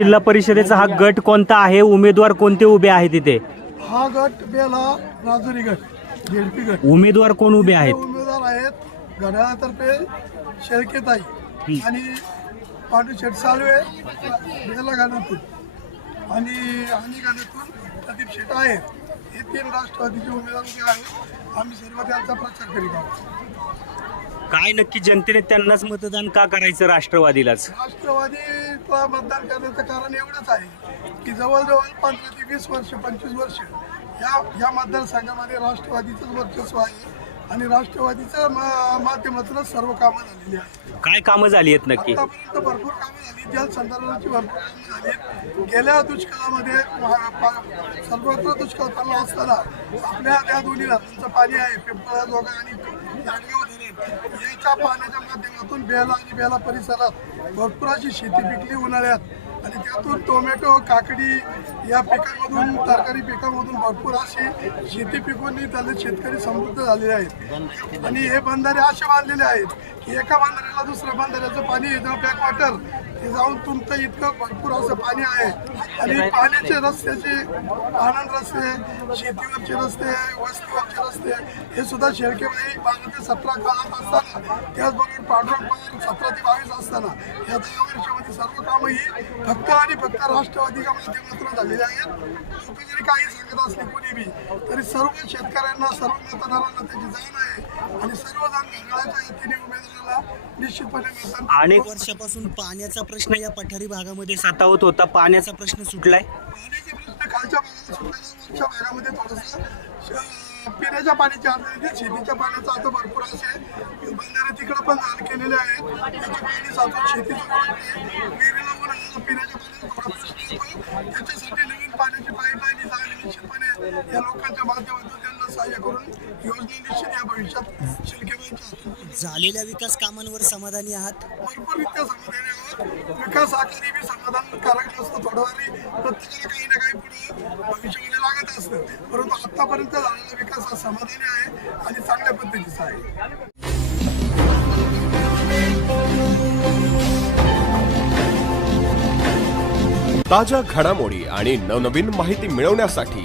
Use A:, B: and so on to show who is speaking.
A: जिल्हा परिषदेचा हा गट कोणता आहे? उमेदवार कोणते उभे आहेत तिथे
B: हा गट बेला राजुरी गट झेडपी गट.
A: उमेदवार कोण उभे आहेत?
B: उमेदवार आहेत घड्याळातर्फे शेळकेताई आणि पांडू शेठ साळवे बेला गाण्यातून आणि आणि गाण्यातून प्रदीप शेट आहेत हे तीन राष्ट्रवादीचे उमेदवार उभे आहेत. आम्ही सर्व त्यांचा प्रचार करीत आहोत.
A: काय नक्की जनतेने त्यांनाच मतदान का करायचं राष्ट्रवादीलाच?
B: राष्ट्रवादीला मतदान करण्याचं कारण एवढंच आहे की जवळजवळ पंधरा ते वीस वर्ष पंचवीस वर्ष या या मतदारसंघामध्ये राष्ट्रवादीचंच वर्चस्व आहे आणि राष्ट्रवादीच्या माध्यमातूनच सर्व कामं झालेली आहेत.
A: काय कामं झाली आहेत नक्की?
B: आतापर्यंत भरपूर कामं झाली जलसंधारणाची भरपूर कामं झाली आहेत. गेल्या दुष्काळामध्ये सर्वत्र दुष्काळ पडला असताना आपल्या त्या दोन्ही धरणांचं पाणी आहे. पिंपळा जोगा आणि याच्या पाण्याच्या माध्यमातून बेला आणि बेला परिसरात भरपूर अशी शेती पिकली उन्हाळ्यात. आणि त्यातून टोमॅटो काकडी या पिकांमधून तरकारी पिकांमधून भरपूर अशी शेती पिकून त्याले शेतकरी समृद्ध झालेले आहेत. आणि हे बंधारे असे बांधलेले आहेत की एका बांधाऱ्याला दुसऱ्या बांधाऱ्याचं पाणी बॅकवॉटर ते जाऊन तुमचं इतकं भरपूर असं पाणी आहे. आणि पाण्याचे रस्त्याचे आनंद रस्ते शेतीवरचे रस्ते वस्तीवरचे रस्ते हे सुद्धा शेळकेबाई बारा ते सतरा काळात असताना त्याचबरोबर पांडुरंग पवार सतरा ते बावीस असताना या दहा वर्षामध्ये सर्व कामं ही फक्त आणि फक्त राष्ट्रवादीच्या माध्यमातून झालेली आहेत. लोक जरी काही सांगत असले कोणी बी तरी सर्व शेतकऱ्यांना सर्व मतदारांना त्याची जाण आहे. आणि सर्वजण येतीने उमेदवाराला निश्चितपणे
A: अनेक वर्षापासून पाण्याचा प्रश्न या पठारी भागामध्ये सातावत होता. पाण्याचा प्रश्न सुटलाय.
B: पाण्याचे प्रश्न खालच्या भागामध्ये थोडंसं पिण्याच्या पाण्याची अडचण येते शेतीच्या पाण्याचा आता भरपूर असे बंधारे तिकडे पण हाल केलेले आहेत. त्याचे पाणी साचून शेती विहिरीला वर पिण्याच्या पाण्याचा थोडा प्रश्न त्याच्यासाठी नवीन पाण्याची पाईपलाईन निश्चितपणे या लोकांच्या माध्यमातून सहाय्य करून योजना निश्चित या भविष्यात शिल्केबाईंच्या हातून
C: झालेल्या विकास कामांवर समाधानी आहात?
B: भरपूर रित्या समाधानी आहोत. विकास आखाडी बी समाधान कारक नसतं थोडं तरी प्रत्येकाला काही ना काही पुढे भविष्यामध्ये लागत असतं. परंतु आतापर्यंत झालेला विकास हा समाधानी आहे आणि चांगल्या पद्धतीचा आहे.
D: ताज्या घडामोडी आणि नवनवीन माहिती मिळवण्यासाठी